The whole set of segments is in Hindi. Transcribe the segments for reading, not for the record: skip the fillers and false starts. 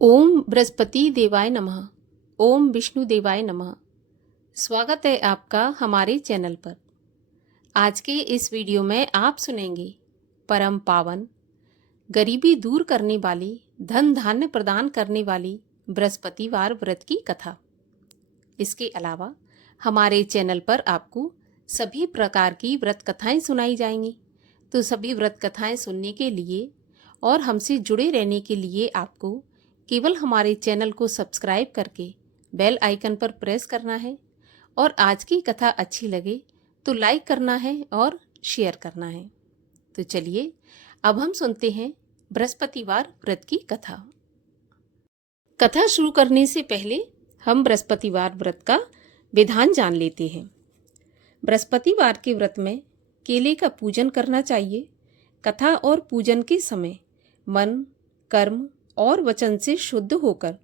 ओम बृहस्पति देवाय नमः। ओम विष्णु देवाय नमः। स्वागत है आपका हमारे चैनल पर। आज के इस वीडियो में आप सुनेंगे परम पावन, गरीबी दूर करने वाली, धन धान्य प्रदान करने वाली बृहस्पतिवार व्रत की कथा। इसके अलावा हमारे चैनल पर आपको सभी प्रकार की व्रत कथाएं सुनाई जाएंगी। तो सभी व्रत कथाएं सुनने के लिए और हमसे जुड़े रहने के लिए आपको केवल हमारे चैनल को सब्सक्राइब करके बेल आइकन पर प्रेस करना है और आज की कथा अच्छी लगे तो लाइक करना है और शेयर करना है। तो चलिए अब हम सुनते हैं बृहस्पतिवार व्रत की कथा। कथा शुरू करने से पहले हम बृहस्पतिवार व्रत का विधान जान लेते हैं। बृहस्पतिवार के व्रत में केले का पूजन करना चाहिए। कथा और पूजन के समय मन, कर्म और वचन से शुद्ध होकर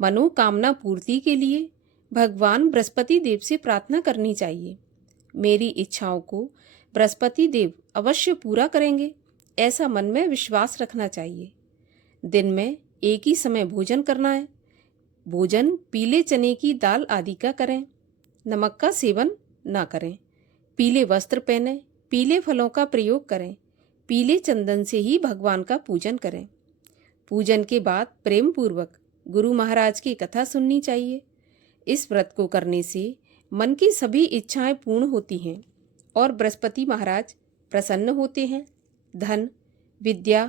मनोकामना पूर्ति के लिए भगवान बृहस्पति देव से प्रार्थना करनी चाहिए। मेरी इच्छाओं को बृहस्पति देव अवश्य पूरा करेंगे, ऐसा मन में विश्वास रखना चाहिए। दिन में एक ही समय भोजन करना है। भोजन पीले चने की दाल आदि का करें। नमक का सेवन ना करें। पीले वस्त्र पहने, पीले फलों का प्रयोग करें। पीले चंदन से ही भगवान का पूजन करें। पूजन के बाद प्रेम पूर्वक गुरु महाराज की कथा सुननी चाहिए। इस व्रत को करने से मन की सभी इच्छाएं पूर्ण होती हैं और बृहस्पति महाराज प्रसन्न होते हैं। धन, विद्या,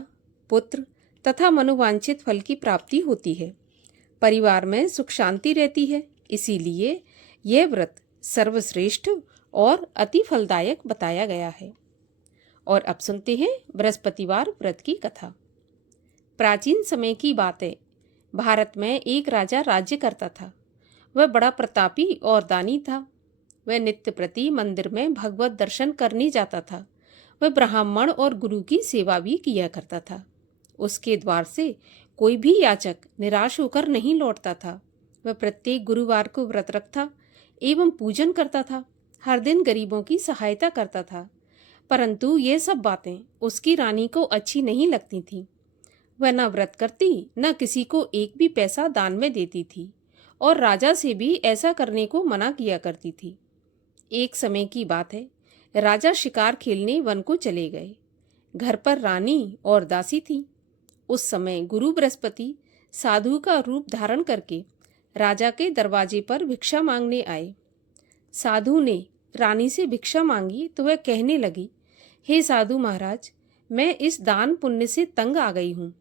पुत्र तथा मनोवांछित फल की प्राप्ति होती है। परिवार में सुख शांति रहती है। इसीलिए यह व्रत सर्वश्रेष्ठ और अति फलदायक बताया गया है। और अब सुनते हैं बृहस्पतिवार व्रत की कथा। प्राचीन समय की बात है। भारत में एक राजा राज्य करता था। वह बड़ा प्रतापी और दानी था। वह नित्य प्रति मंदिर में भगवत दर्शन करने जाता था। वह ब्राह्मण और गुरु की सेवा भी किया करता था। उसके द्वार से कोई भी याचक निराश होकर नहीं लौटता था। वह प्रत्येक गुरुवार को व्रत रखता एवं पूजन करता था। हर दिन गरीबों की सहायता करता था। परंतु ये सब बातें उसकी रानी को अच्छी नहीं लगती थीं। वह न व्रत करती, न किसी को एक भी पैसा दान में देती थी और राजा से भी ऐसा करने को मना किया करती थी। एक समय की बात है। राजा शिकार खेलने वन को चले गए। घर पर रानी और दासी थी। उस समय गुरु बृहस्पति साधु का रूप धारण करके राजा के दरवाजे पर भिक्षा मांगने आए। साधु ने रानी से भिक्षा मांगी तो वह कहने लगी, हे साधु महाराज, मैं इस दान पुण्य से तंग आ गई हूँ।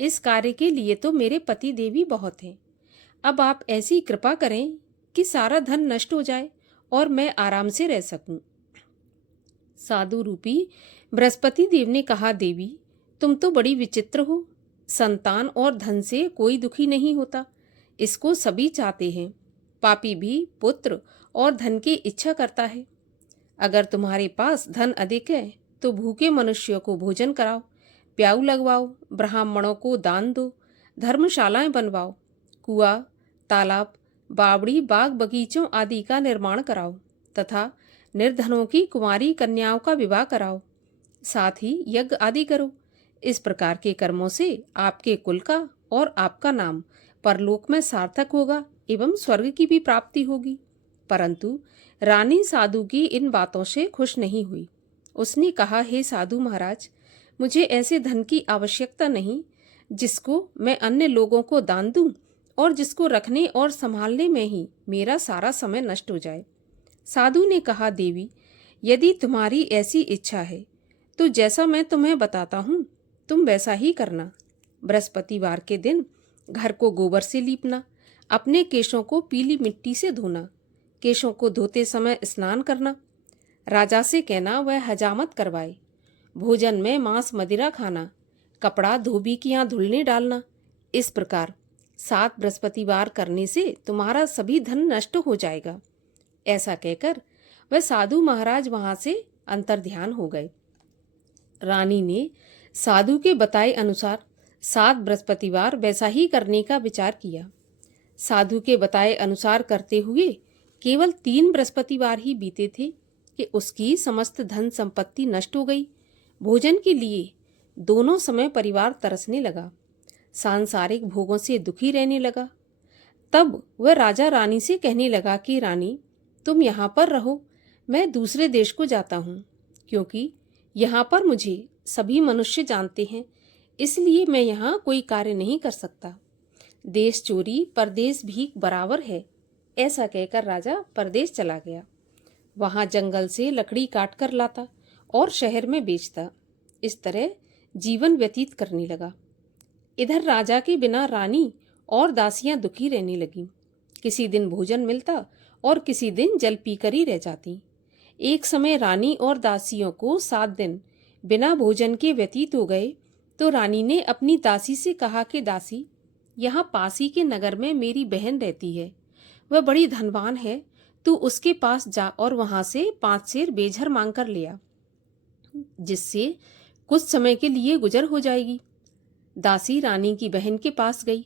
इस कार्य के लिए तो मेरे पति देवी बहुत हैं। अब आप ऐसी कृपा करें कि सारा धन नष्ट हो जाए और मैं आराम से रह सकूं। साधु रूपी बृहस्पति देव ने कहा, देवी, तुम तो बड़ी विचित्र हो। संतान और धन से कोई दुखी नहीं होता, इसको सभी चाहते हैं। पापी भी पुत्र और धन की इच्छा करता है। अगर तुम्हारे पास धन अधिक है तो भूखे मनुष्यों को भोजन कराओ, प्याऊ लगवाओ, ब्राह्मणों को दान दो, धर्मशालाएं बनवाओ, कुआं, तालाब, बावड़ी, बाग बगीचों आदि का निर्माण कराओ तथा निर्धनों की कुंवारी कन्याओं का विवाह कराओ। साथ ही यज्ञ आदि करो। इस प्रकार के कर्मों से आपके कुल का और आपका नाम परलोक में सार्थक होगा एवं स्वर्ग की भी प्राप्ति होगी। परंतु रानी साधु की इन बातों से खुश नहीं हुई। उसने कहा, हे साधु महाराज, मुझे ऐसे धन की आवश्यकता नहीं जिसको मैं अन्य लोगों को दान दूं और जिसको रखने और संभालने में ही मेरा सारा समय नष्ट हो जाए। साधु ने कहा, देवी, यदि तुम्हारी ऐसी इच्छा है तो जैसा मैं तुम्हें बताता हूँ तुम वैसा ही करना। बृहस्पतिवार के दिन घर को गोबर से लीपना, अपने केशों को पीली मिट्टी से धोना, केशों को धोते समय स्नान करना, राजा से कहना वह हजामत करवाए, भोजन में मांस मदिरा खाना, कपड़ा धोबी की यहाँ धुलने डालना। इस प्रकार 7 बृहस्पतिवार करने से तुम्हारा सभी धन नष्ट हो जाएगा। ऐसा कहकर वह साधु महाराज वहां से अंतर्ध्यान हो गए। रानी ने साधु के बताए अनुसार 7 बृहस्पतिवार वैसा ही करने का विचार किया। साधु के बताए अनुसार करते हुए केवल 3 बृहस्पतिवार ही बीते थे कि उसकी समस्त धन संपत्ति नष्ट हो गई। भोजन के लिए दोनों समय परिवार तरसने लगा। सांसारिक भोगों से दुखी रहने लगा। तब वह राजा रानी से कहने लगा कि रानी, तुम यहाँ पर रहो, मैं दूसरे देश को जाता हूँ, क्योंकि यहाँ पर मुझे सभी मनुष्य जानते हैं, इसलिए मैं यहाँ कोई कार्य नहीं कर सकता। देश चोरी परदेश भीख बराबर है। ऐसा कहकर राजा परदेश चला गया। वहाँ जंगल से लकड़ी काट कर लाता और शहर में बेचता। इस तरह जीवन व्यतीत करने लगा। इधर राजा के बिना रानी और दासियां दुखी रहने लगीं। किसी दिन भोजन मिलता और किसी दिन जल पीकर ही रह जाती। एक समय रानी और दासियों को 7 दिन बिना भोजन के व्यतीत हो गए तो रानी ने अपनी दासी से कहा कि दासी, यहाँ पास ही के नगर में मेरी बहन रहती है, वह बड़ी धनवान है, तू उसके पास जा और वहां से 5 सेर बेझर मांग कर ले आ, जिससे कुछ समय के लिए गुजर हो जाएगी। दासी रानी की बहन के पास गई।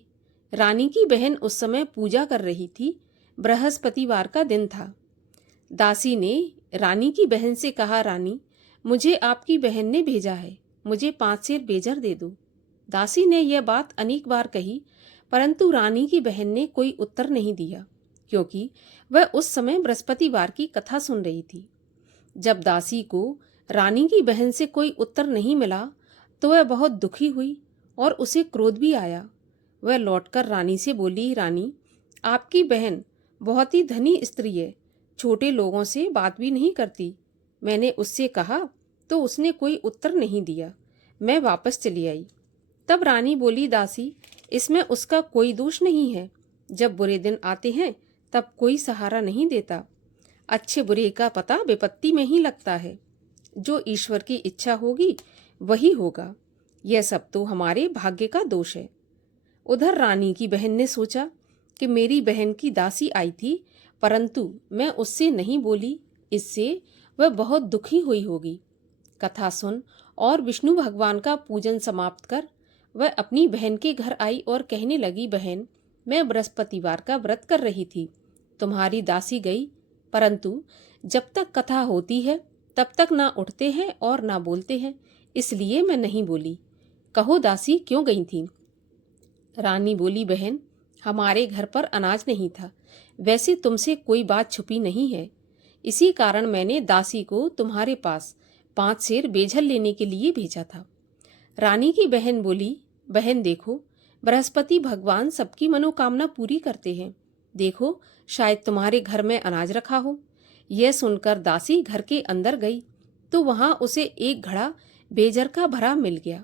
रानी की बहन उस समय पूजा कर रही थी। बृहस्पतिवार का दिन था। दासी ने रानी की बहन से कहा, रानी, मुझे आपकी बहन ने भेजा है, मुझे 5 सेर बेझर दे दो। दासी ने यह बात अनेक बार कही, परंतु रानी की बहन ने कोई उत्तर नहीं दिया, क्योंकि वह उस समय बृहस्पतिवार की कथा सुन रही थी। जब दासी को रानी की बहन से कोई उत्तर नहीं मिला तो वह बहुत दुखी हुई और उसे क्रोध भी आया। वह लौटकर रानी से बोली, रानी, आपकी बहन बहुत ही धनी स्त्री है, छोटे लोगों से बात भी नहीं करती। मैंने उससे कहा तो उसने कोई उत्तर नहीं दिया। मैं वापस चली आई। तब रानी बोली, दासी, इसमें उसका कोई दोष नहीं है। जब बुरे दिन आते हैं तब कोई सहारा नहीं देता। अच्छे बुरे का पता विपत्ति में ही लगता है। जो ईश्वर की इच्छा होगी वही होगा। यह सब तो हमारे भाग्य का दोष है। उधर रानी की बहन ने सोचा कि मेरी बहन की दासी आई थी, परंतु मैं उससे नहीं बोली, इससे वह बहुत दुखी हुई होगी। कथा सुन और विष्णु भगवान का पूजन समाप्त कर वह अपनी बहन के घर आई और कहने लगी, बहन, मैं बृहस्पतिवार का व्रत कर रही थी, तुम्हारी दासी गई, परंतु जब तक कथा होती है तब तक ना उठते हैं और ना बोलते हैं, इसलिए मैं नहीं बोली। कहो दासी, क्यों गई थी? रानी बोली, बहन, हमारे घर पर अनाज नहीं था। वैसे तुमसे कोई बात छुपी नहीं है, इसी कारण मैंने दासी को तुम्हारे पास 5 सेर बेझर लेने के लिए भेजा था। रानी की बहन बोली, बहन देखो, बृहस्पति भगवान सबकी मनोकामना पूरी करते हैं। देखो, शायद तुम्हारे घर में अनाज रखा हो। यह सुनकर दासी घर के अंदर गई तो वहां उसे एक घड़ा बेझर का भरा मिल गया।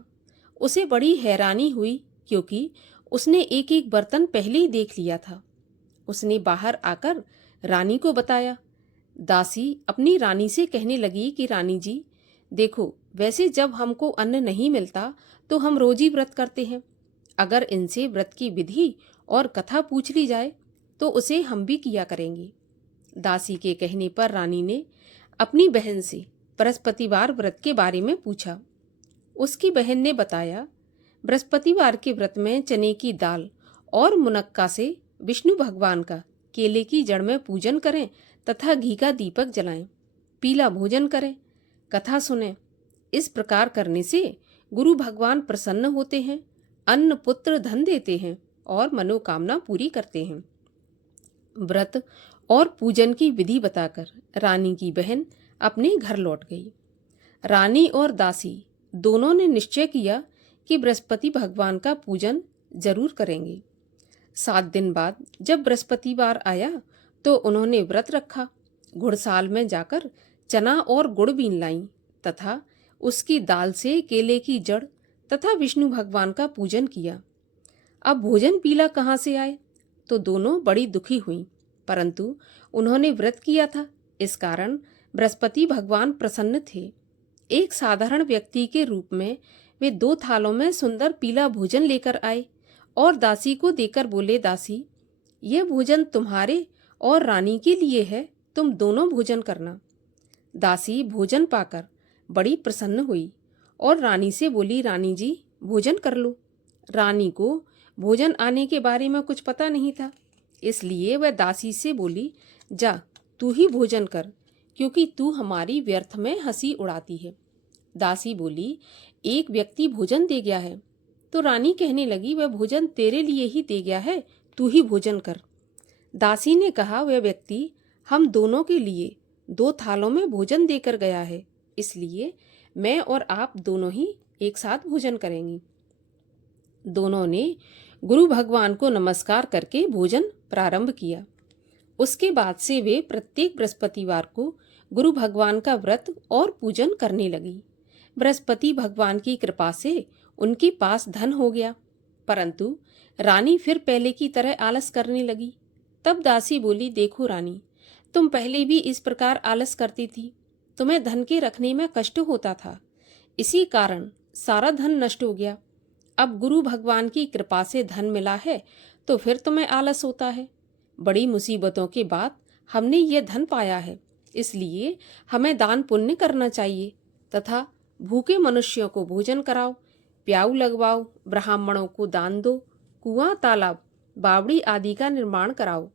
उसे बड़ी हैरानी हुई, क्योंकि उसने एक एक बर्तन पहले ही देख लिया था। उसने बाहर आकर रानी को बताया। दासी अपनी रानी से कहने लगी कि रानी जी, देखो, वैसे जब हमको अन्न नहीं मिलता तो हम रोजी व्रत करते हैं। अगर इनसे व्रत की विधि और कथा पूछ ली जाए तो उसे हम भी किया करेंगे। दासी के कहने पर रानी ने अपनी बहन से बृहस्पतिवार व्रत के बारे में पूछा। उसकी बहन ने बताया, बृहस्पतिवार के व्रत में चने की दाल और मुनक्का से विष्णु भगवान का केले की जड़ में पूजन करें तथा घी का दीपक जलाएं, पीला भोजन करें, कथा सुनें। इस प्रकार करने से गुरु भगवान प्रसन्न होते हैं, अन्न पुत्र धन देते हैं और मनोकामना पूरी करते हैं। व्रत और पूजन की विधि बताकर रानी की बहन अपने घर लौट गई। रानी और दासी दोनों ने निश्चय किया कि बृहस्पति भगवान का पूजन जरूर करेंगे। 7 दिन बाद जब बृहस्पतिवार आया तो उन्होंने व्रत रखा। घुड़साल में जाकर चना और गुड़ बीन लाईं तथा उसकी दाल से केले की जड़ तथा विष्णु भगवान का पूजन किया। अब भोजन पीला कहाँ से आए? तो दोनों बड़ी दुखी हुईं, परंतु उन्होंने व्रत किया था, इस कारण बृहस्पति भगवान प्रसन्न थे। एक साधारण व्यक्ति के रूप में वे 2 थालों में सुंदर पीला भोजन लेकर आए और दासी को देकर बोले, दासी, यह भोजन तुम्हारे और रानी के लिए है, तुम दोनों भोजन करना। दासी भोजन पाकर बड़ी प्रसन्न हुई और रानी से बोली, रानी जी, भोजन कर लो। रानी को भोजन आने के बारे में कुछ पता नहीं था, इसलिए वह दासी से बोली, जा तू ही भोजन कर, क्योंकि तू हमारी व्यर्थ में हंसी उड़ाती है। दासी बोली, एक व्यक्ति भोजन दे गया है तो रानी कहने लगी, वह भोजन तेरे लिए ही दे गया है, तू ही भोजन कर। दासी ने कहा, वह व्यक्ति हम दोनों के लिए 2 थालों में भोजन देकर गया है, इसलिए मैं और आप दोनों ही एक साथ भोजन करेंगे। दोनों ने गुरु भगवान को नमस्कार करके भोजन प्रारंभ किया। उसके बाद से वे प्रत्येक बृहस्पतिवार को गुरु भगवान का व्रत और पूजन करने लगी। बृहस्पति भगवान की कृपा से उनके पास धन हो गया, परंतु रानी फिर पहले की तरह आलस करने लगी। तब दासी बोली, देखो रानी, तुम पहले भी इस प्रकार आलस करती थी, तुम्हें धन के रखने में कष्ट होता था, इसी कारण सारा धन नष्ट हो गया। अब गुरु भगवान की कृपा से धन मिला है तो फिर तुम्हें आलस होता है। बड़ी मुसीबतों के बाद हमने यह धन पाया है, इसलिए हमें दान पुण्य करना चाहिए तथा भूखे मनुष्यों को भोजन कराओ, प्याऊ लगवाओ, ब्राह्मणों को दान दो, कुआं, तालाब, बावड़ी आदि का निर्माण कराओ,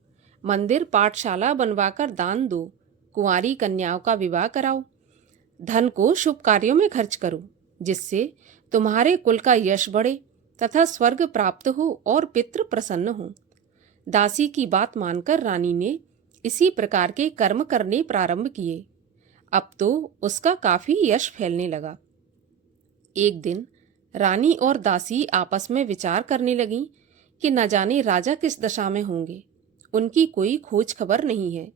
मंदिर, पाठशाला बनवाकर दान दो, कुंवारी कन्याओं का विवाह कराओ, धन को शुभ कार्यों में खर्च करो, जिससे तुम्हारे कुल का यश बढ़े तथा स्वर्ग प्राप्त हो और पितृ प्रसन्न हो। दासी की बात मानकर रानी ने इसी प्रकार के कर्म करने प्रारंभ किए। अब तो उसका काफी यश फैलने लगा। एक दिन रानी और दासी आपस में विचार करने लगीं कि न जाने राजा किस दशा में होंगे, उनकी कोई खोज खबर नहीं है।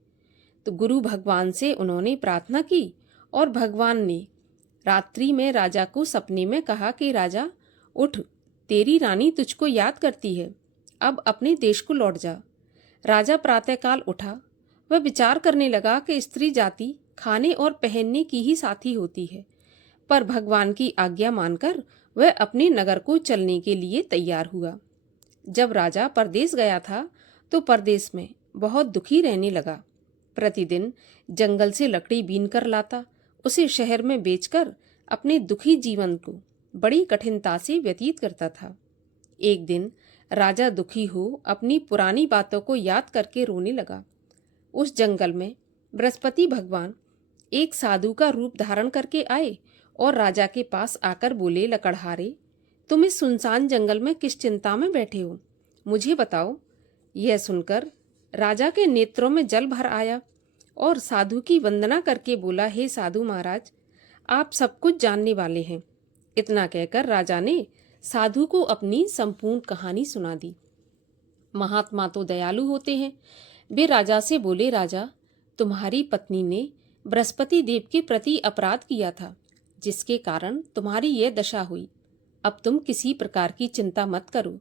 तो गुरु भगवान से उन्होंने प्रार्थना की और भगवान ने रात्रि में राजा को सपने में कहा कि राजा उठ, तेरी रानी तुझको याद करती है, अब अपने देश को लौट जा। राजा प्रातःकाल उठा। वह विचार करने लगा कि स्त्री जाति खाने और पहनने की ही साथी होती है, पर भगवान की आज्ञा मानकर वह अपने नगर को चलने के लिए तैयार हुआ। जब राजा परदेश गया था तो परदेश में बहुत दुखी रहने लगा। प्रतिदिन जंगल से लकड़ी बीन कर लाता, उसे शहर में बेचकर अपने दुखी जीवन को बड़ी कठिनता से व्यतीत करता था। एक दिन राजा दुखी हो अपनी पुरानी बातों को याद करके रोने लगा। उस जंगल में बृहस्पति भगवान एक साधु का रूप धारण करके आए और राजा के पास आकर बोले, लकड़हारे, तुम इस सुनसान जंगल में किस चिंता में बैठे हो, मुझे बताओ। यह सुनकर राजा के नेत्रों में जल भर आया और साधु की वंदना करके बोला, हे साधु महाराज, आप सब कुछ जानने वाले हैं। इतना कहकर राजा ने साधु को अपनी संपूर्ण कहानी सुना दी। महात्मा तो दयालु होते हैं। वे राजा से बोले, राजा, तुम्हारी पत्नी ने बृहस्पति देव के प्रति अपराध किया था, जिसके कारण तुम्हारी यह दशा हुई। अब तुम किसी प्रकार की चिंता मत करो,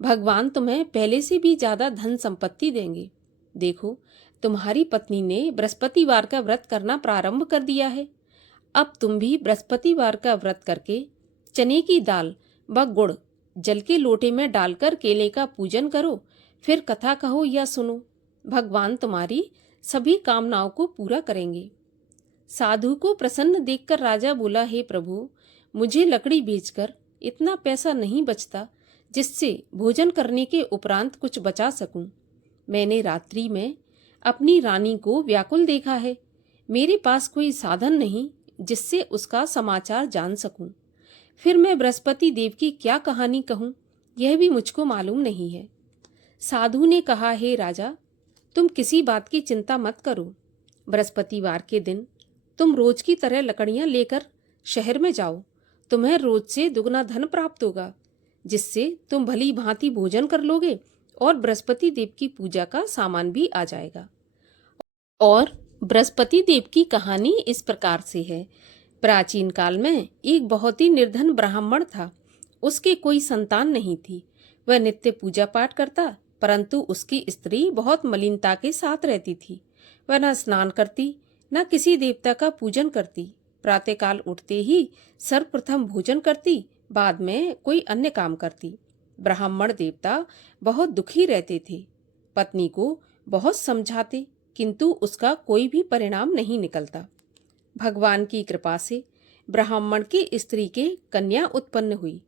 भगवान तुम्हें पहले से भी ज्यादा धन संपत्ति देंगे। देखो, तुम्हारी पत्नी ने बृहस्पतिवार का व्रत करना प्रारंभ कर दिया है। अब तुम भी बृहस्पतिवार का व्रत करके चने की दाल व गुड़ जल के लोटे में डालकर केले का पूजन करो, फिर कथा कहो या सुनो। भगवान तुम्हारी सभी कामनाओं को पूरा करेंगे। साधु को प्रसन्न देखकर राजा बोला, हे प्रभु, मुझे लकड़ी बेचकर इतना पैसा नहीं बचता जिससे भोजन करने के उपरांत कुछ बचा सकूं। मैंने रात्रि में अपनी रानी को व्याकुल देखा है। मेरे पास कोई साधन नहीं जिससे उसका समाचार जान सकूं। फिर मैं बृहस्पति देव की क्या कहानी कहूं, यह भी मुझको मालूम नहीं है। साधु ने कहा, हे राजा, तुम किसी बात की चिंता मत करो। बृहस्पतिवार के दिन तुम रोज की तरह लकड़ियां लेकर शहर में जाओ। तुम्हें रोज से दुगना धन प्राप्त होगा, जिससे तुम भली भांति भोजन कर लोगे और बृहस्पति देव की पूजा का सामान भी आ जाएगा। और बृहस्पति देव की कहानी इस प्रकार से है। प्राचीन काल में एक बहुत ही निर्धन ब्राह्मण था। उसके कोई संतान नहीं थी। वह नित्य पूजा पाठ करता, परंतु उसकी स्त्री बहुत मलिनता के साथ रहती थी। वह न स्नान करती, न किसी देवता का पूजन करती। प्रातःकाल उठते ही सर्वप्रथम भोजन करती, बाद में कोई अन्य काम करती। ब्राह्मण देवता बहुत दुखी रहते थे। पत्नी को बहुत समझाते, किंतु उसका कोई भी परिणाम नहीं निकलता। भगवान की कृपा से ब्राह्मण की स्त्री के कन्या उत्पन्न हुई।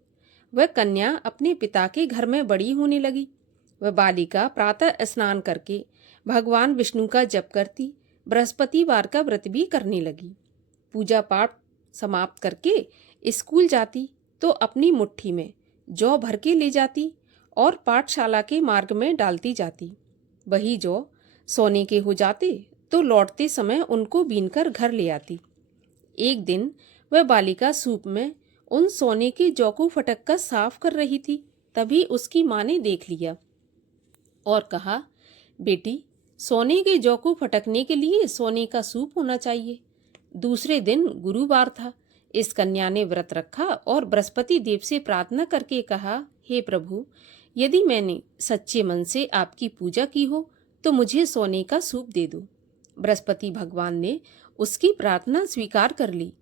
वह कन्या अपने पिता के घर में बड़ी होने लगी। वह बालिका प्रातः स्नान करके भगवान विष्णु का जप करती, बृहस्पतिवार का व्रत भी करने लगी। पूजा पाठ समाप्त करके स्कूल जाती तो अपनी मुट्ठी में जौ भर के ले जाती और पाठशाला के मार्ग में डालती जाती। वही जौ सोने के हो जाते तो लौटते समय उनको बीनकर घर ले आती। एक दिन वह बालिका सूप में उन सोने के जौ को फटक कर साफ कर रही थी। तभी उसकी माँ ने देख लिया और कहा, बेटी, सोने के जौ को फटकने के लिए सोने का सूप होना चाहिए। दूसरे दिन गुरुवार था। इस कन्या ने व्रत रखा और बृहस्पति देव से प्रार्थना करके कहा, हे प्रभु, यदि मैंने सच्चे मन से आपकी पूजा की हो तो मुझे सोने का सूप दे दो। बृहस्पति भगवान ने उसकी प्रार्थना स्वीकार कर ली।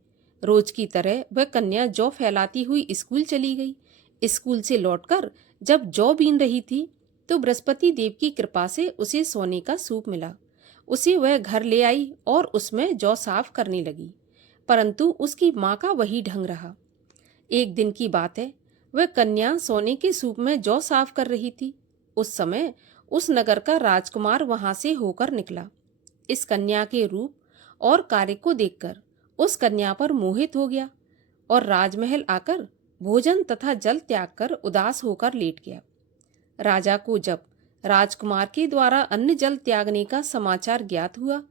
रोज की तरह वह कन्या जौ फैलाती हुई स्कूल चली गई। स्कूल से लौटकर जब जौ बीन रही थी तो बृहस्पति देव की कृपा से उसे सोने का सूप मिला। उसे वह घर ले आई और उसमें जौ साफ करने लगी, परंतु उसकी माँ का वही ढंग रहा। एक दिन की बात है, वह कन्या सोने के सूप में जौ साफ कर रही थी। उस समय उस नगर का राजकुमार वहां से होकर निकला। इस कन्या के रूप और कार्य को देखकर उस कन्या पर मोहित हो गया और राजमहल आकर भोजन तथा जल त्याग कर उदास होकर लेट गया। राजा को जब राजकुमार के द्वारा अन्न जल त्यागने का समाचार ज्ञात हुआ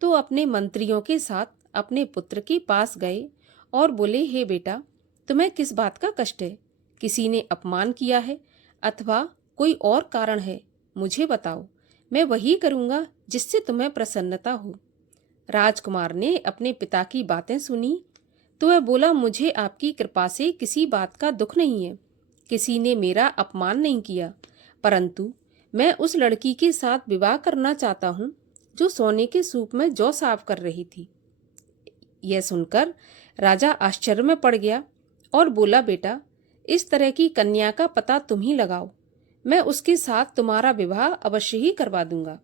तो अपने मंत्रियों के साथ अपने पुत्र के पास गए और बोले, हे बेटा, तुम्हें किस बात का कष्ट है? किसी ने अपमान किया है अथवा कोई और कारण है? मुझे बताओ, मैं वही करूँगा जिससे तुम्हें प्रसन्नता हो। राजकुमार ने अपने पिता की बातें सुनी तो वह बोला, मुझे आपकी कृपा से किसी बात का दुख नहीं है। किसी ने मेरा अपमान नहीं किया, परंतु मैं उस लड़की के साथ विवाह करना चाहता हूँ जो सोने के सूप में जौ साफ कर रही थी। यह सुनकर राजा आश्चर्य में पड़ गया और बोला, बेटा, इस तरह की कन्या का पता तुम ही लगाओ। मैं उसके साथ तुम्हारा विवाह अवश्य ही करवा दूंगा।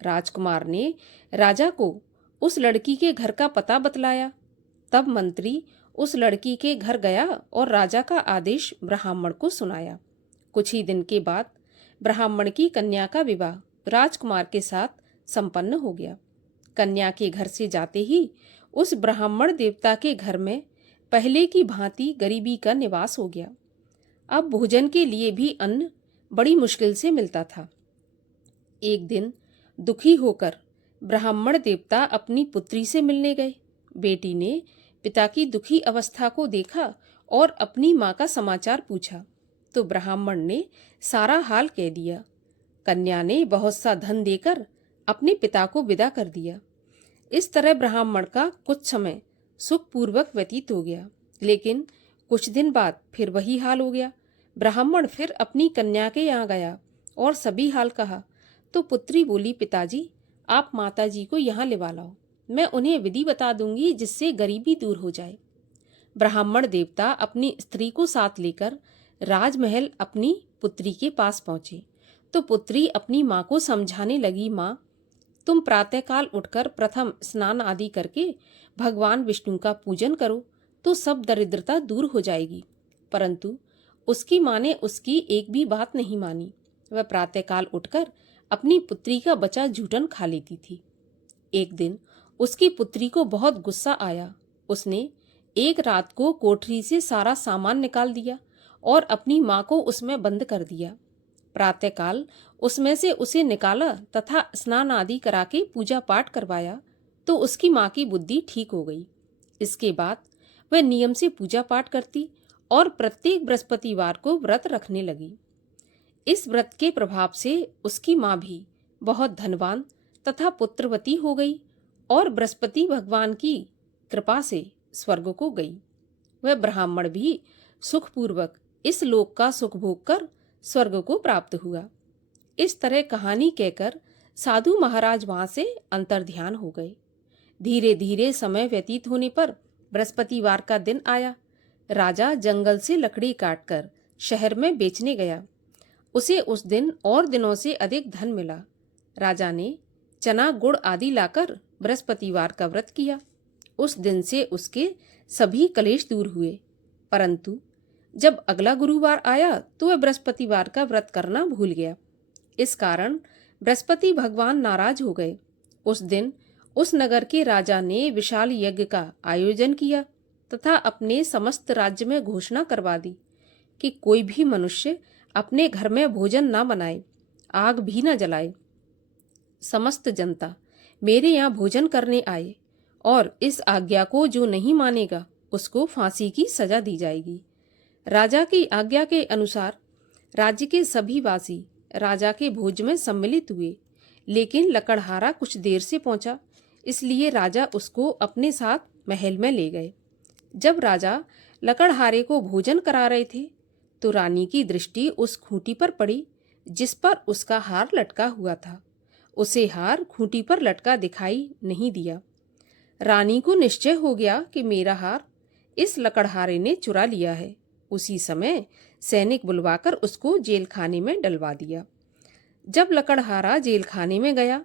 राजकुमार ने राजा को उस लड़की के घर का पता बतलाया। तब मंत्री उस लड़की के घर गया और राजा का आदेश ब्राह्मण को सुनाया। कुछ ही दिन के बाद ब्राह्मण की कन्या का विवाह राजकुमार के साथ संपन्न हो गया। कन्या के घर से जाते ही उस ब्राह्मण देवता के घर में पहले की भांति गरीबी का निवास हो गया। अब भोजन के लिए भी अन्न बड़ी मुश्किल से मिलता था। एक दिन दुखी होकर ब्राह्मण देवता अपनी पुत्री से मिलने गए। बेटी ने पिता की दुखी अवस्था को देखा और अपनी माँ का समाचार पूछा तो ब्राह्मण ने सारा हाल कह दिया। कन्या ने बहुत सा धन देकर अपने पिता को विदा कर दिया। इस तरह ब्राह्मण का कुछ समय सुखपूर्वक व्यतीत हो गया, लेकिन कुछ दिन बाद फिर वही हाल हो गया। ब्राह्मण फिर अपनी कन्या के यहाँ गया और सभी हाल कहा तो पुत्री बोली, पिताजी, आप माताजी को यहाँ लिवा लाओ, मैं उन्हें विधि बता दूंगी जिससे गरीबी दूर हो जाए। ब्राह्मण देवता अपनी स्त्री को साथ लेकर राजमहल अपनी पुत्री के पास पहुंचे तो पुत्री अपनी माँ को समझाने लगी, माँ, तुम प्रातःकाल उठकर प्रथम स्नान आदि करके भगवान विष्णु का पूजन करो तो सब दरिद्रता दूर हो जाएगी। परंतु उसकी माँ ने उसकी एक भी बात नहीं मानी। वह प्रातःकाल उठकर अपनी पुत्री का बचा जूठन खा लेती थी। एक दिन उसकी पुत्री को बहुत गुस्सा आया। उसने एक रात को कोठरी से सारा सामान निकाल दिया और अपनी माँ को उसमें बंद कर दिया। प्रातःकाल उसमें से उसे निकाला तथा स्नान आदि करा के पूजा पाठ करवाया तो उसकी माँ की बुद्धि ठीक हो गई। इसके बाद वह नियम से पूजा पाठ करती और प्रत्येक बृहस्पतिवार को व्रत रखने लगी। इस व्रत के प्रभाव से उसकी माँ भी बहुत धनवान तथा पुत्रवती हो गई और बृहस्पति भगवान की कृपा से स्वर्ग को गई। वह ब्राह्मण भी सुखपूर्वक इस लोक का सुख भोग कर स्वर्ग को प्राप्त हुआ। इस तरह कहानी कहकर साधु महाराज वहां से अंतर्ध्यान हो गए। धीरे धीरे समय व्यतीत होने पर बृहस्पतिवार का दिन आया। राजा जंगल से लकड़ी काटकर शहर में बेचने गया। उसे उस दिन और दिनों से अधिक धन मिला। राजा ने चना गुड़ आदि लाकर बृहस्पतिवार का व्रत किया। उस दिन से उसके सभी कलेश दूर हुए। परंतु जब अगला गुरुवार आया तो वह बृहस्पतिवार का व्रत करना भूल गया। इस कारण बृहस्पति भगवान नाराज हो गए। उस दिन उस नगर के राजा ने विशाल यज्ञ का आयोजन किया तथा अपने समस्त राज्य में घोषणा करवा दी कि कोई भी मनुष्य अपने घर में भोजन ना बनाए, आग भी न जलाए। समस्त जनता मेरे यहाँ भोजन करने आए और इस आज्ञा को जो नहीं मानेगा उसको फांसी की सजा दी जाएगी। राजा की आज्ञा के अनुसार राज्य के सभी वासी राजा के भोज में सम्मिलित हुए, लेकिन लकड़हारा कुछ देर से पहुंचा, इसलिए राजा उसको अपने साथ महल में ले गए। जब राजा लकड़हारे को भोजन करा रहे थे तो रानी की दृष्टि उस खूंटी पर पड़ी जिस पर उसका हार लटका हुआ था। उसे हार खूंटी पर लटका दिखाई नहीं दिया। रानी को निश्चय हो गया कि मेरा हार इस लकड़हारे ने चुरा लिया है। उसी समय सैनिक बुलवाकर उसको जेल खाने में डलवा दिया। जब लकड़हारा जेल खाने में गया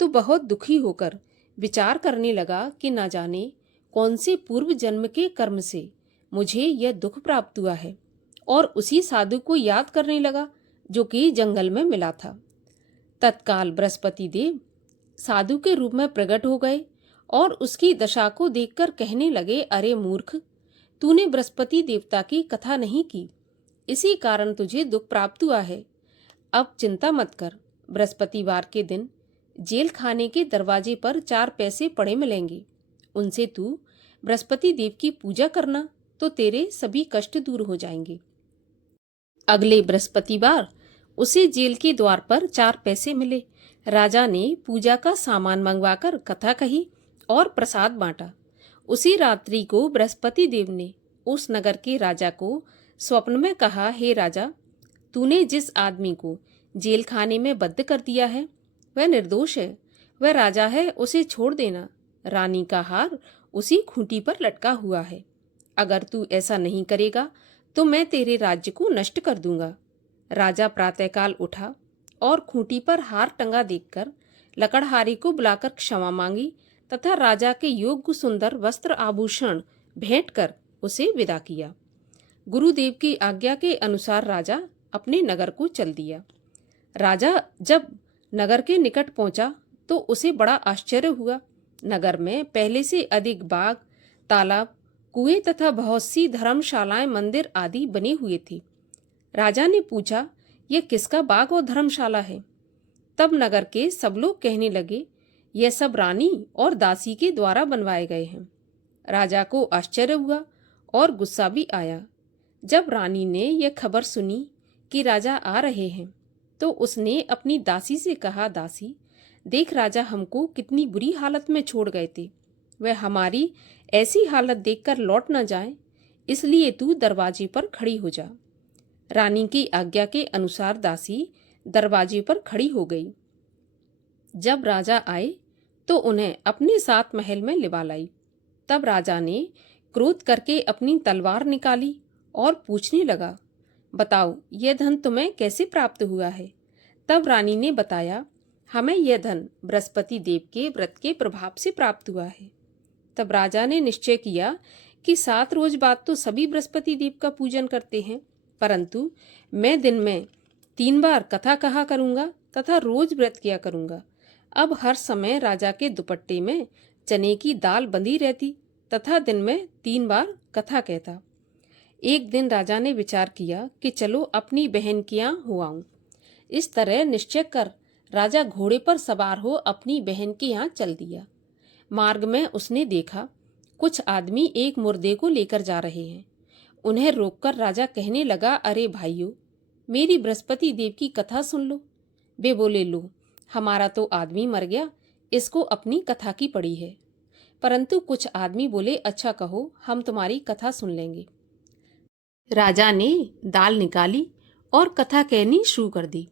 तो बहुत दुखी होकर विचार करने लगा कि न जाने कौन से पूर्व जन्म के कर्म से मुझे यह दुख प्राप्त हुआ है, और उसी साधु को याद करने लगा जो कि जंगल में मिला था। तत्काल बृहस्पति देव साधु के रूप में प्रकट हो गए और उसकी दशा को देखकर कहने लगे, अरे मूर्ख, तूने बृहस्पति देवता की कथा नहीं की, इसी कारण तुझे दुख प्राप्त हुआ है। अब चिंता मत कर, बृहस्पतिवार के दिन जेल खाने के दरवाजे पर 4 पैसे पड़े मिलेंगे, उनसे तू बृहस्पति देव की पूजा करना तो तेरे सभी कष्ट दूर हो जाएंगे। अगले बृहस्पतिवार उसे जेल के द्वार पर 4 पैसे मिले। राजा ने पूजा का सामान मंगवाकर कथा कही और प्रसाद बांटा। उसी रात्रि को बृहस्पति देव ने उस नगर के राजा को स्वप्न में कहा, हे राजा, तूने जिस आदमी को जेल खाने में बंद कर दिया है वह निर्दोष है, वह राजा है, उसे छोड़ देना। रानी का हार उसी खूंटी पर लटका हुआ है। अगर तू ऐसा नहीं करेगा तो मैं तेरे राज्य को नष्ट कर दूंगा। राजा प्रातःकाल उठा और खूंटी पर हार टंगा देखकर लकड़हारे को बुलाकर क्षमा मांगी तथा राजा के योग्य सुंदर वस्त्र आभूषण भेंट कर उसे विदा किया। गुरुदेव की आज्ञा के अनुसार राजा अपने नगर को चल दिया। राजा जब नगर के निकट पहुंचा तो उसे बड़ा आश्चर्य हुआ। नगर में पहले से अधिक बाग, तालाब, कुएं तथा बहुत सी धर्मशालाएं, मंदिर आदि बने हुए थे। राजा ने पूछा, यह किसका बाग और धर्मशाला है? तब नगर के सब लोग कहने लगे, यह सब रानी और दासी के द्वारा बनवाए गए हैं। राजा को आश्चर्य हुआ और गुस्सा भी आया। जब रानी ने यह खबर सुनी कि राजा आ रहे हैं तो उसने अपनी दासी से कहा, दासी, देख राजा हमको कितनी बुरी हालत में छोड़ गए थे, वह हमारी ऐसी हालत देखकर लौट न जाए, इसलिए तू दरवाजे पर खड़ी हो जा। रानी की आज्ञा के अनुसार दासी दरवाजे पर खड़ी हो गई। जब राजा आए तो उन्हें अपने साथ महल में लिवा लाई। तब राजा ने क्रोध करके अपनी तलवार निकाली और पूछने लगा, बताओ यह धन तुम्हें कैसे प्राप्त हुआ है? तब रानी ने बताया, हमें यह धन बृहस्पति देव के व्रत के प्रभाव से प्राप्त हुआ है। तब राजा ने निश्चय किया कि 7 रोज बाद तो सभी बृहस्पति देव का पूजन करते हैं, परंतु मैं दिन में 3 बार कथा कहा करूंगा तथा रोज व्रत किया करूंगा। अब हर समय राजा के दुपट्टे में चने की दाल बंधी रहती तथा दिन में 3 बार कथा कहता। एक दिन राजा ने विचार किया कि चलो अपनी बहन के यहाँ हो आऊं। इस तरह निश्चय कर राजा घोड़े पर सवार हो अपनी बहन के यहाँ चल दिया। मार्ग में उसने देखा कुछ आदमी एक मुर्दे को लेकर जा रहे हैं। उन्हें रोककर राजा कहने लगा, अरे भाइयों, मेरी बृहस्पति देव की कथा सुन लो। वे बोले, लो, हमारा तो आदमी मर गया, इसको अपनी कथा की पड़ी है। परंतु कुछ आदमी बोले, अच्छा कहो, हम तुम्हारी कथा सुन लेंगे। राजा ने दाल निकाली और कथा कहनी शुरू कर दी।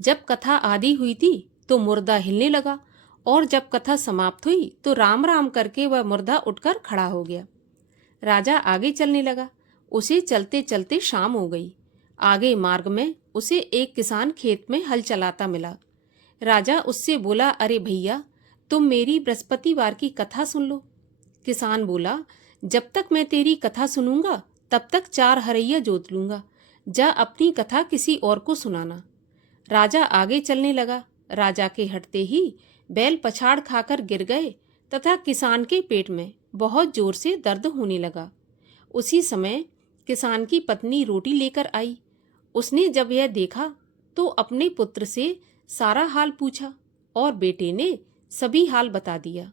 जब कथा आधी हुई थी तो मुर्दा हिलने लगा और जब कथा समाप्त हुई तो राम राम करके वह मुर्दा उठकर खड़ा हो गया। राजा आगे चलने लगा। उसे चलते चलते शाम हो गई। आगे मार्ग में उसे एक किसान खेत में हल चलाता मिला। राजा उससे बोला, अरे भैया, तुम मेरी बृहस्पतिवार की कथा सुन लो। किसान बोला, जब तक मैं तेरी कथा सुनूंगा तब तक 4 हरैया जोत लूंगा। जा अपनी कथा किसी और को सुनाना। राजा आगे चलने लगा। राजा के हटते ही बैल पछाड़ खाकर गिर गए तथा किसान के पेट में बहुत जोर से दर्द होने लगा। उसी समय किसान की पत्नी रोटी लेकर आई। उसने जब यह देखा तो अपने पुत्र से सारा हाल पूछा और बेटे ने सभी हाल बता दिया।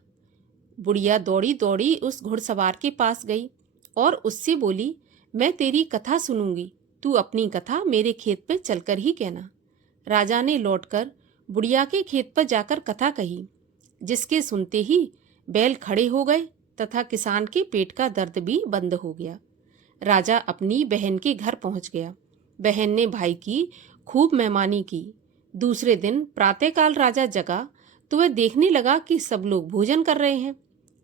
बुढ़िया दौड़ी दौड़ी उस घुड़सवार के पास गई और उससे बोली, मैं तेरी कथा सुनूंगी, तू अपनी कथा मेरे खेत पे चलकर ही कहना। राजा ने लौटकर बुढ़िया के खेत पर जाकर कथा कही, जिसके सुनते ही बैल खड़े हो गए तथा किसान के पेट का दर्द भी बंद हो गया। राजा अपनी बहन के घर पहुंच गया। बहन ने भाई की खूब मेहमानी की। दूसरे दिन प्रातःकाल राजा जगा तो वह देखने लगा कि सब लोग भोजन कर रहे हैं।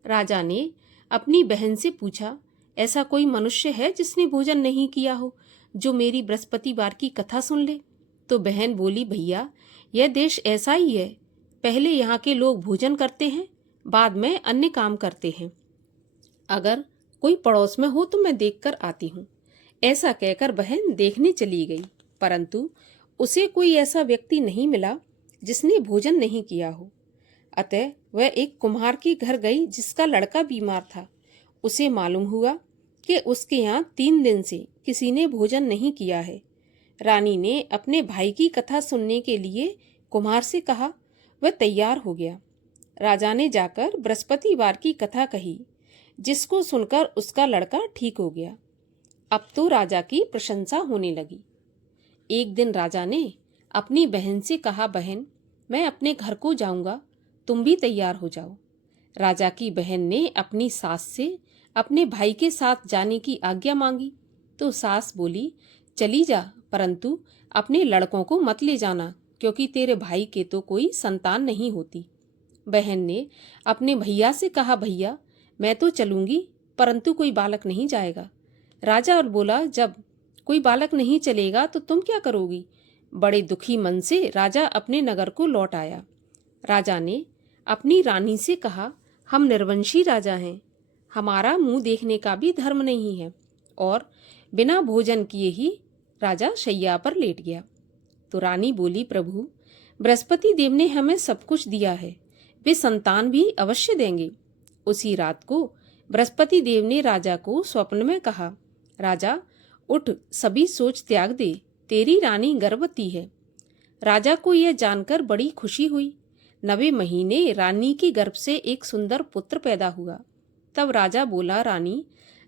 राजा ने अपनी बहन से पूछा, ऐसा कोई मनुष्य है जिसने भोजन नहीं किया हो, जो मेरी बृहस्पतिवार की कथा सुन ले? तो बहन बोली, भैया यह देश ऐसा ही है, पहले यहाँ के लोग भोजन करते हैं, बाद में अन्य काम करते हैं। अगर कोई पड़ोस में हो तो मैं देखकर आती हूँ। ऐसा कहकर बहन देखने चली गई, परंतु उसे कोई ऐसा व्यक्ति नहीं मिला जिसने भोजन नहीं किया हो। अतः वह एक कुम्हार के घर गई जिसका लड़का बीमार था। उसे मालूम हुआ कि उसके यहाँ 3 दिन से किसी ने भोजन नहीं किया है। रानी ने अपने भाई की कथा सुनने के लिए कुम्हार से कहा। वह तैयार हो गया। राजा ने जाकर बृहस्पतिवार की कथा कही, जिसको सुनकर उसका लड़का ठीक हो गया। अब तो राजा की प्रशंसा होने लगी। एक दिन राजा ने अपनी बहन से कहा, बहन मैं अपने घर को जाऊंगा, तुम भी तैयार हो जाओ। राजा की बहन ने अपनी सास से अपने भाई के साथ जाने की आज्ञा मांगी तो सास बोली, चली जा, परंतु अपने लड़कों को मत ले जाना, क्योंकि तेरे भाई के तो कोई संतान नहीं होती। बहन ने अपने भैया से कहा, भैया मैं तो चलूंगी, परंतु कोई बालक नहीं जाएगा। राजा और बोला, जब कोई बालक नहीं चलेगा तो तुम क्या करोगी? बड़े दुखी मन से राजा अपने नगर को लौट आया। राजा ने अपनी रानी से कहा, हम निर्वंशी राजा हैं, हमारा मुंह देखने का भी धर्म नहीं है। और बिना भोजन किए ही राजा शैया पर लेट गया। तो रानी बोली, प्रभु बृहस्पति देव ने हमें सब कुछ दिया है, वे संतान भी अवश्य देंगे। उसी रात को बृहस्पति देव ने राजा को स्वप्न में कहा, राजा उठ, सभी सोच त्याग दे, तेरी रानी गर्भवती है। राजा को यह जानकर बड़ी खुशी हुई। 9वें महीने रानी के गर्भ से एक सुंदर पुत्र पैदा हुआ। तब राजा बोला, रानी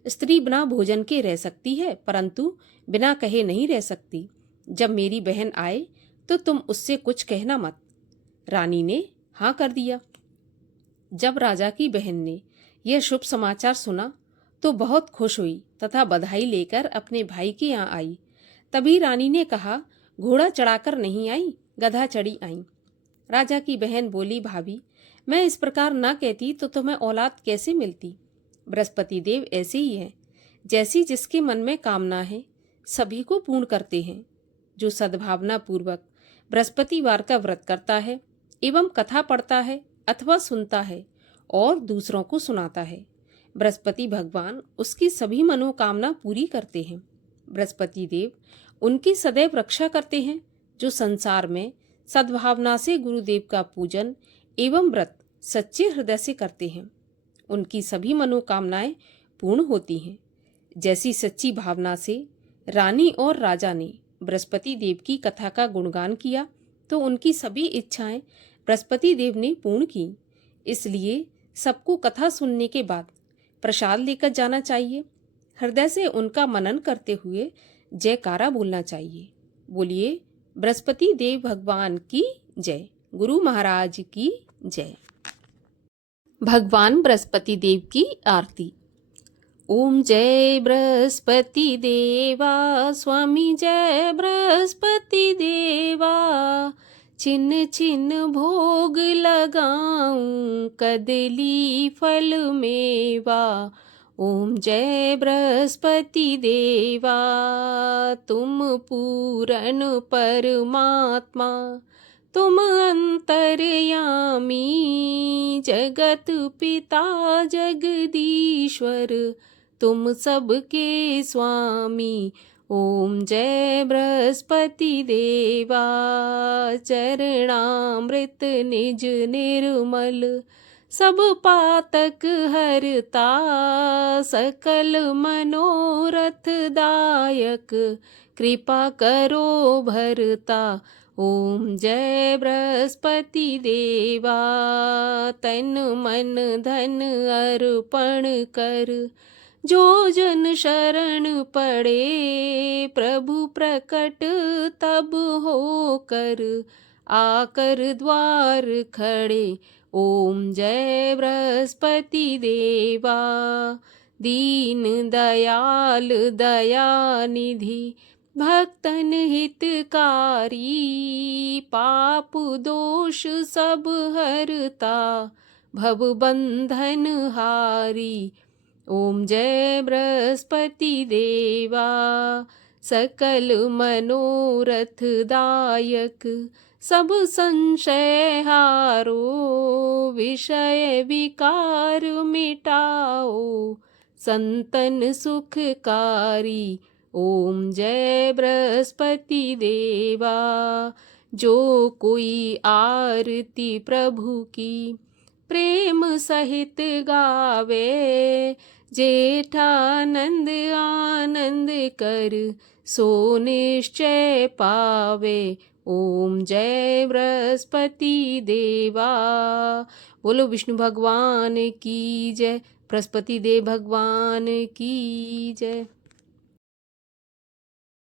स्त्री बिना भोजन के रह सकती है, परंतु बिना कहे नहीं रह सकती। जब मेरी बहन आए तो तुम उससे कुछ कहना मत। रानी ने हाँ कर दिया। जब राजा की बहन ने यह शुभ समाचार सुना तो बहुत खुश हुई तथा बधाई लेकर अपने भाई के यहाँ आई। तभी रानी ने कहा, घोड़ा चढ़ाकर नहीं आई, गधा चढ़ी आई। राजा की बहन बोली, भाभी मैं इस प्रकार न कहती तो तुम्हें औलाद कैसे मिलती? बृहस्पति देव ऐसे ही है, जैसी जिसके मन में कामना है सभी को पूर्ण करते हैं। जो सद्भावना पूर्वक बृहस्पतिवार का व्रत करता है एवं कथा पढ़ता है अथवा सुनता है और दूसरों को सुनाता है, बृहस्पति भगवान उसकी सभी मनोकामना पूरी करते हैं। बृहस्पति देव उनकी सदैव रक्षा करते हैं जो संसार में सद्भावना से गुरुदेव का पूजन एवं व्रत सच्चे हृदय से करते हैं। उनकी सभी मनोकामनाएं पूर्ण होती हैं। जैसी सच्ची भावना से रानी और राजा ने बृहस्पति देव की कथा का गुणगान किया तो उनकी सभी इच्छाएं बृहस्पति देव ने पूर्ण की। इसलिए सबको कथा सुनने के बाद प्रसाद लेकर जाना चाहिए। हृदय से उनका मनन करते हुए जयकारा बोलना चाहिए। बोलिए बृहस्पति देव भगवान की जय। गुरु महाराज की जय। भगवान बृहस्पति देव की आरती। ओम जय बृहस्पति देवा, स्वामी जय बृहस्पति देवा। छिन छिन भोग लगाऊं, कदली फल मेवा। ओम जय बृहस्पति देवा, तुम पूरन परमात्मा, तुम अंतर्यामी। जगत पिता जगदीश्वर, तुम सबके स्वामी। ओम जय बृहस्पति देवा, चरणामृत निज निर्मल, सब पातक हरता, सकल मनोरथ दायक, कृपा करो भरता। ओम जय बृहस्पति देवा, तन मन धन अर्पण कर, जो जन शरण पड़े, प्रभु प्रकट तब हो कर, आकर द्वार खड़े। ओम जय बृहस्पति देवा, दीन दयाल दया निधि, भक्तन हितकारी, पाप दोष सब हरता, भव बंधन हारी। ओम जय बृहस्पति देवा, सकल मनोरथ दायक, सब संशय हारो, विषय विकार मिटाओ, संतन सुखकारी। ओम जय बृहस्पति देवा, जो कोई आरती प्रभु की, प्रेम सहित गावे, जेठानंद आनंद कर, सो निश्चय पावे। ओम जय बृहस्पति देवा। बोलो विष्णु भगवान की जय, बृहस्पति देव भगवान की जय।